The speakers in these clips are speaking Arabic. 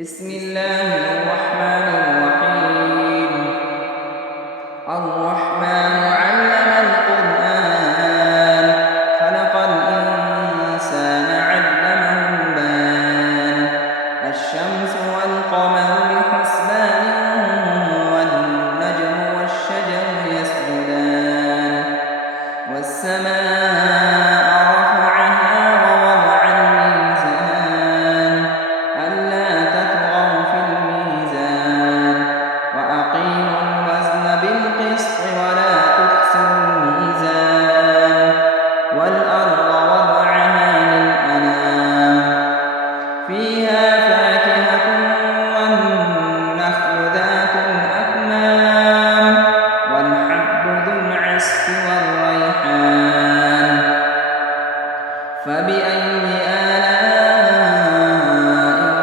بسم الله الرحمن الرحيم. الرحمن علم القرآن خلق الإنسان علمه البيان الشمس والقمر بحسبان والنجم والشجر يسجدان والسماء رفعها ووضع الميزان ألا تطغوا في الميزان وأقيموا الوزن بالقسط ولا تخسروا الميزان والأرض وضعها للأنام فيها فاكهة والنخل ذات الأكمام والحب ذو العصف والريحان فبأي آلاء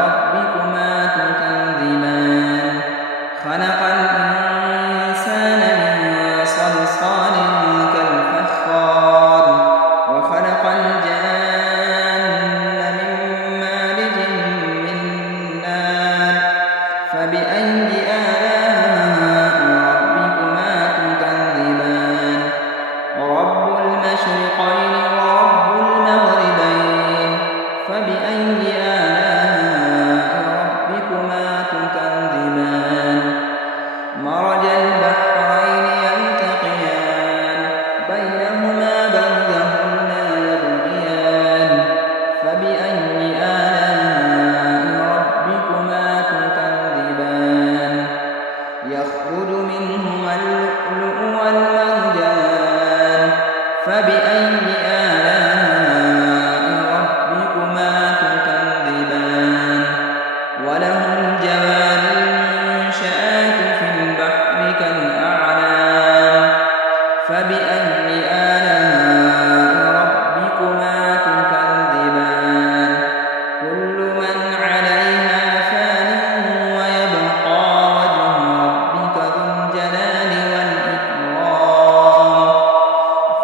ربكما تكذبان خلق الإنسان من صلصال كالفخار وخلق الجان من مارج من نار فبأي آلاء ربكما تكذبان رب المشرقين ورب المغربين فبأي آلاء ربكما تكذبان مرج البحرين يلتقيان بينهما برزخ لا يبغيان فبأي آلاء ربكما تكذبان يخرج منهما اللؤلؤ والمرجان فبأي آلاء ربكما تكذبان وله الجوار المنشآت في البحر كالأعلام فبأي آلاء ربكما تكذبان كل من عليها فان ويبقى وجه ربك ذو الجلال والإكرام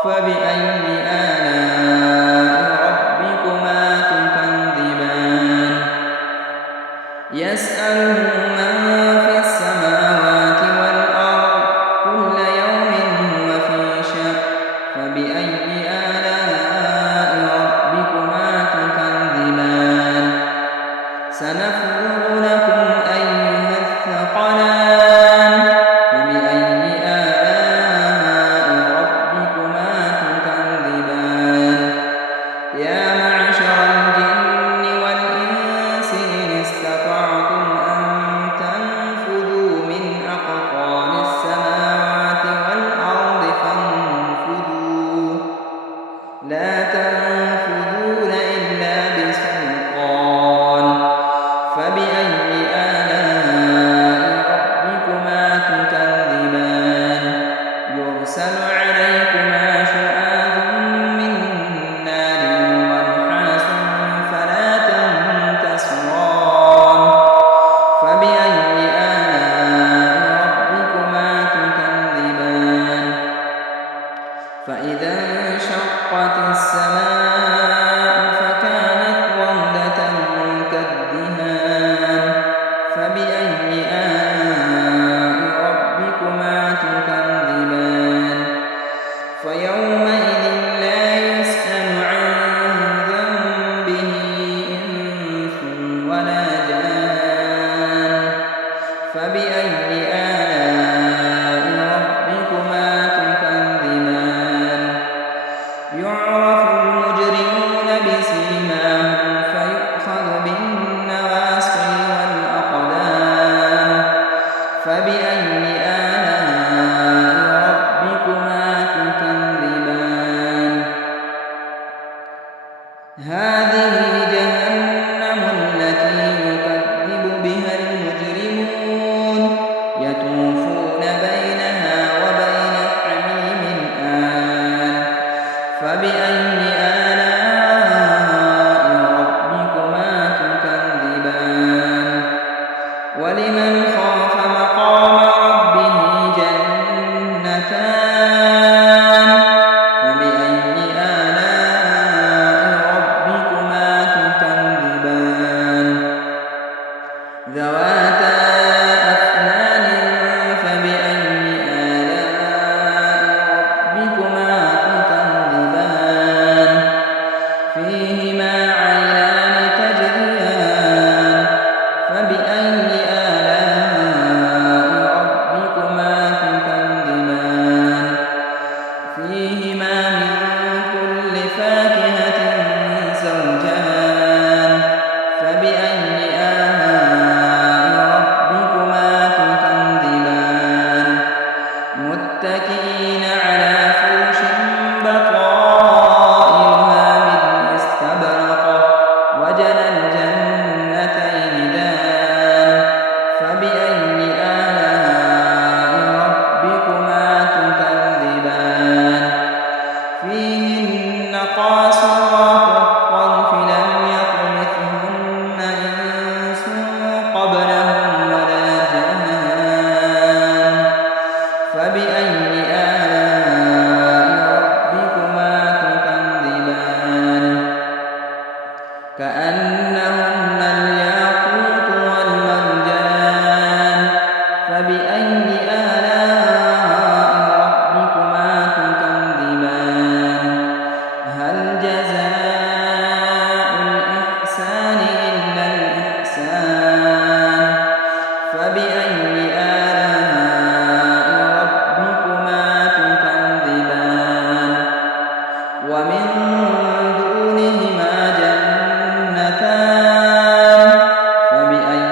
فبأي آلاء ربكما تكذبان يسأله من في السماوات والأرض كل يوم هو في شأن فبأي آلاء ربكما تكذبان سنفرغ لكم أيها الثقلان فبأي آلاء ربكما تكذبان يا معشر الجن والإنس إن استطعتم أن تنفذوا من أقطار السماوات والأرض فانفذوا لا تنفذون إلا بسلطان فبأي ذواتا أفنان فبأي آلاء ربكما تكذبان فيهما عينان تجريان فبأي آلاء ربكما تكذبان فيهما من كل فاكهة زوجان فبأي آلاء ربكما تكذبان متكئين على فرش بطائنها من استبرق وجنى الجنتين دان فبأي آلاء ربكما تكذبان فيهن قاصرات الطرف لم يطمثهن إنس قبلهم ولا جان فبأي آلاء ربكما تكذبان كأنهن الياقوت والمرجان فبأي آلاء ربكما تكذبان هل جزاء الإحسان إلا الإحسان فبأي آلاء ربكما تكذبان ومن دونهما جنتان فبأي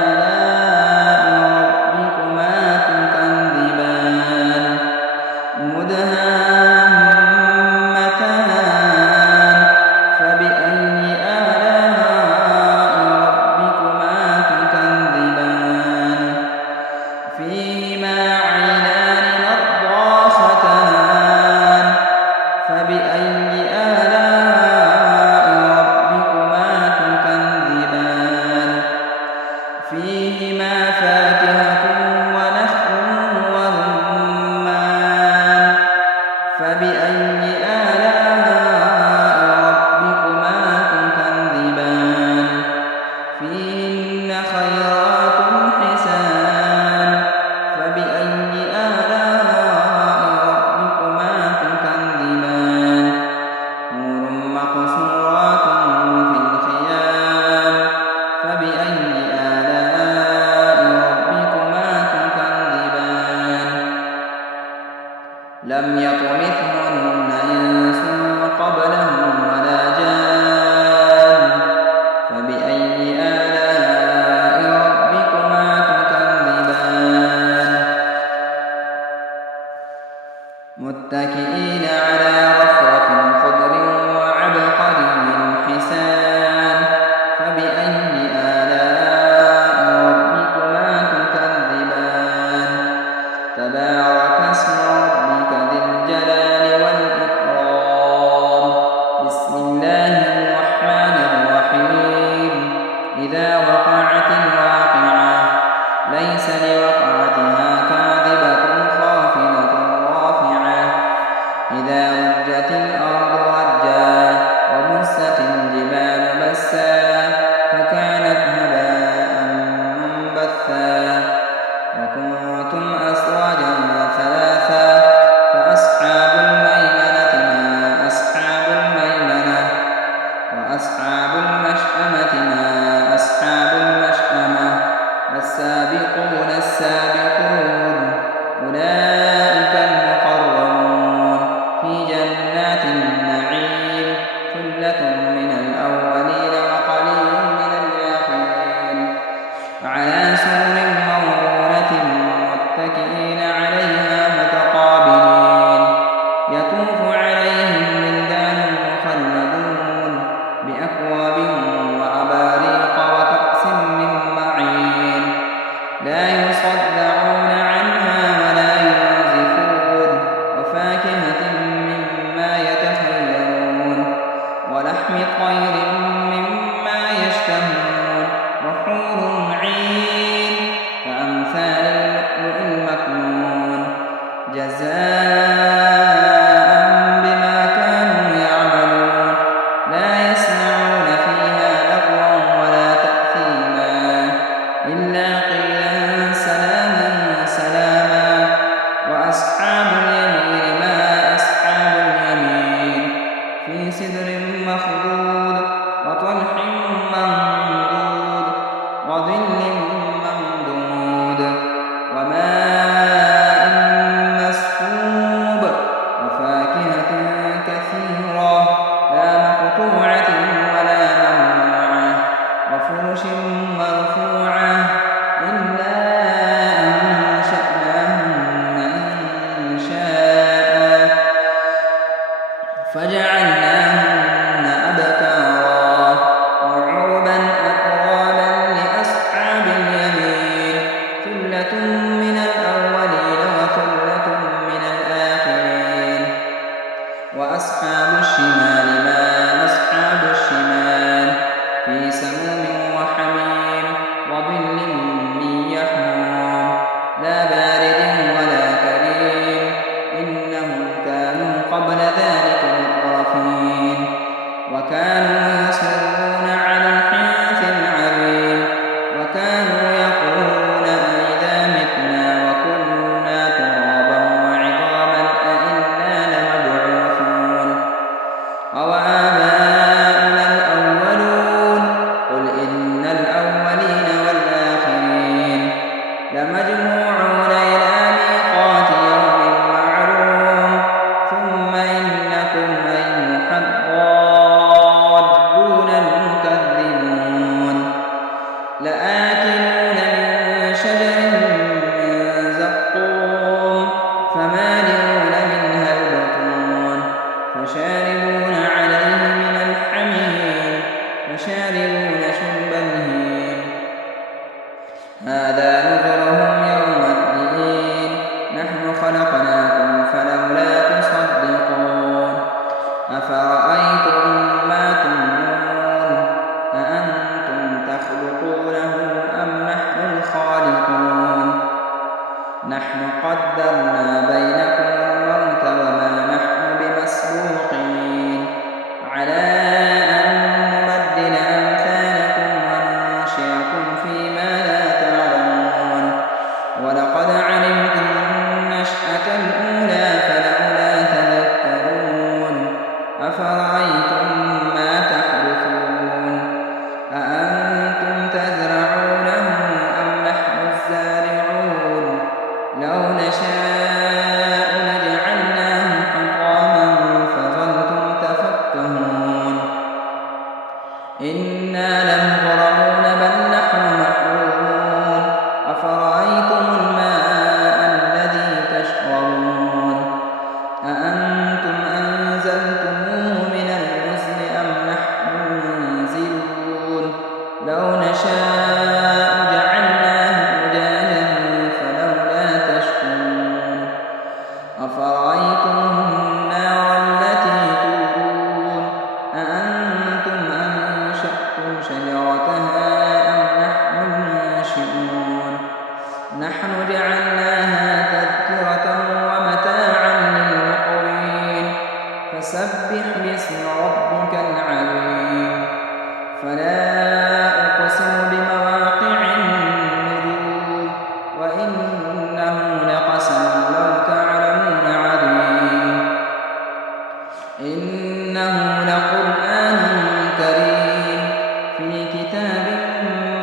آلاء ربكما تكذبان مدهامتان فبأي آلاء ربكما تكذبان فيهما عينان نضاختان فبأي آلاء ربكما تكذبان فيهما فاكهة ونخل ورمان فبأي آلاء ربكما تكذبان فيهن خيرات حسان فبأي آلاء ربكما تكذبان حور مقصورات في الخيام فبأي آلاء ربكما تكذبان لم يطمثهن إنس قبلهم ولا جان فبأي آلاء ربكما تكذبان متكئين على رفرف خضر وعبقري حسان فبأي آلاء ربكما تكذبان تبارك اسم ربك ذي الجلال والإكرام بسم الله الرحمن الرحيم إذا وقعت الواقعة ليس لوقعتها كاذبة خافضة رافعة إذا رجت الأرض رجا وبست الجبال بسا فكانت هباء منبثا وكنتم أزواجا ثلاثا فأصحاب الميمنة ما أصحاب الميمنة وأصحاب المشأمة ما أصحاب المشأمة والسابقون السابقون أولئك المقربون في جنات النعيم ثلة من الأولين وقليل من الآخرين على سرر موضونة متكئين عليها متقابلين يطوف عليهم ولدان مخلدون بأكواب وأباريق وكأس من معين لا يصدعون عنها ولا ينزفون وفاكهة مما يتخيرون ولحم طير مما يشتهون وحور عين لآكلون من شجر من زقوم فمالئون منها البطون فشاربون عليه من الحميم فشاربون شرب الهيم هذا نزلهم يوم الدين نحن خلقناكم فلولا تصدقون أفرأيتم ما تمنون أأنتم تخلقونه أم نحن الخالقون نحن قدرنا بينكم الموت وما نحن بمسبوقين على أن نبدل أمثالكم وننشئكم فيما لا تعلمون ولقد علمتم النشأة الأولى فلولا تذكرون أفرأيتم ما تحدثون أأنتم تزرعونه أم نحن الزارعون لو نشاء لجعلناه حطاما فظلتم تفكهون إنا لمغرمون بل نحن محرومون أفرأيتم الماء الذي تشربون أأنتم أنزلتموه من المزن أم نحن المنزلون لو نشاء جعلناه أجاجا فلولا تشكرون أفرأيتم النار التي تورون أأنتم أنشأتم شجرتها أم نحن الناشئون نحن جعلناها تذكرة ومتاعا للمقوين فسبح باسم ربك العظيم فلا أقسم بمواقع النجوم وإنه لقسم لو تعلمون عظيم إنه لقرآن كريم في كتاب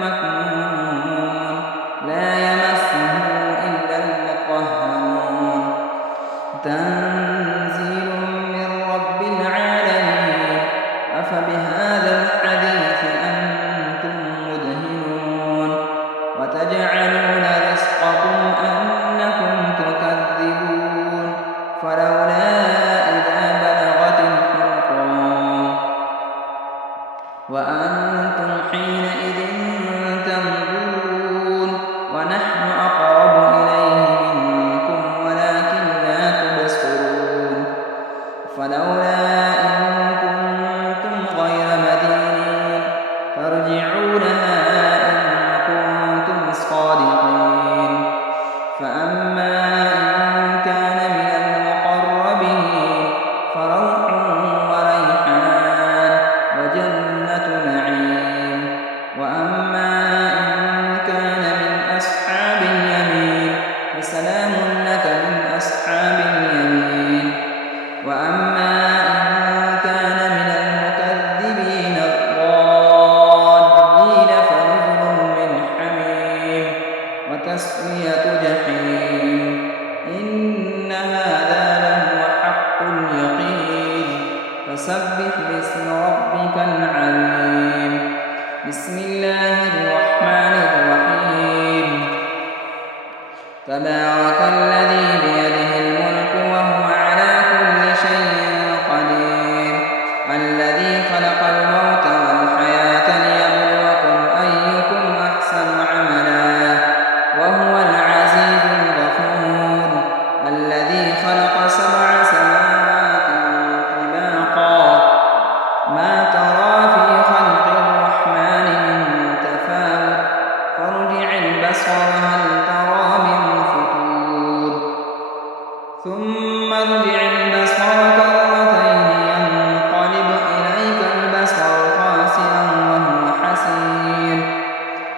مكنون لا يمسه إلا المطهرون تنزيل من رب العالمين أفبهذا الحديث أنتم مدهنون وتجعلون رزقكم أنكم تكذبون فلولا إذا بلغت الحلقوم وأنتم حينئذ تنظرون ونحن أقرب إليه منكم ولكن لا تبصرون فلولا إن كنتم غير مدينين ترجعونها إن كنتم صادقين فأما إن كان من المقربين فروح وريحان وجنة نعيم وأما إن كان من أصحاب اليمين فسلام لك من أصحاب اليمين وأما إن كان من المكذبين الضالين فنزل من حميم وتصفية جحيم إن هذا لهو حق اليقين فسبح باسم ربك العظيم بسم الله الرحمن الرحيم تبارك الذي بيده الملك وهو على كل شيء قدير الذي خلق الموت والحياة ليبلوكم أيكم أحسن عملا وهو العزيز الغفور الذي خلق 7 سماوات طباقا ما ترى في خلق الرحمن من تفاوت فارجع البصر هل ترى من فطور ثم ارجع البصر كرتين ينقلب إليك البصر خاسئا وهو حسير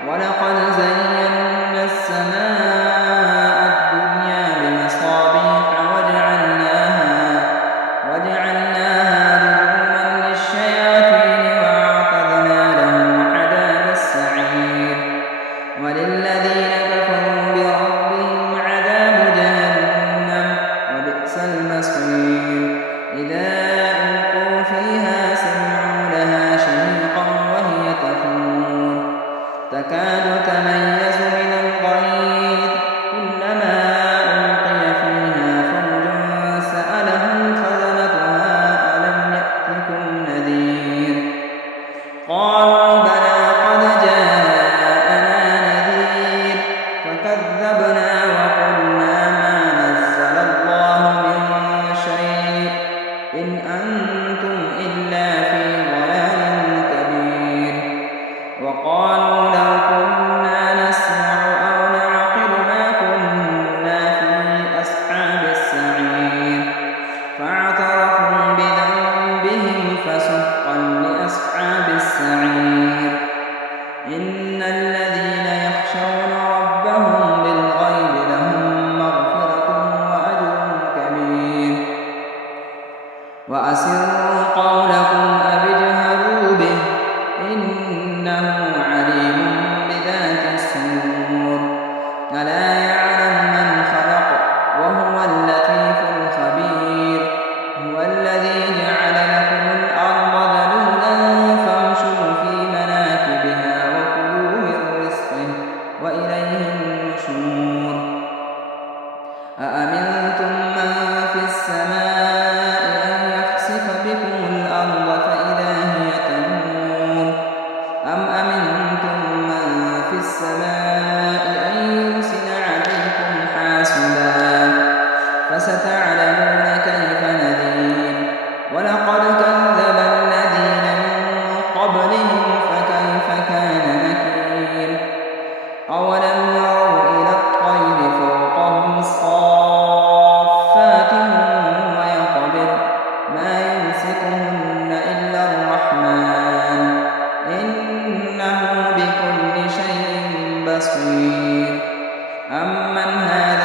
ولقد زينا السماء الدنيا بمصابيح وجعلناها رجوما للشياطين وأعتدنا لهم عذاب السعير وللذين كفروا بربهم عذاب جهنم وبئس المصير إذا ألقوا فيها سمعوا لها شهيقا وهي تفور تكاد تميز وإليه النشور أأمنتم من في السماء أن يخسف بكم الأرض فإذا هي تمور أم أمنتم من في السماء أن يرسل عليكم حاسبا فستعلمون كيف نذير ولقد كذب الذين من قبلهم فكيف كان نكير أولم يروا إلى الطير فوقهم صافات ويقبض ما يمسكهن إلا الرحمن إنه بكل شيء بصير أمن هذا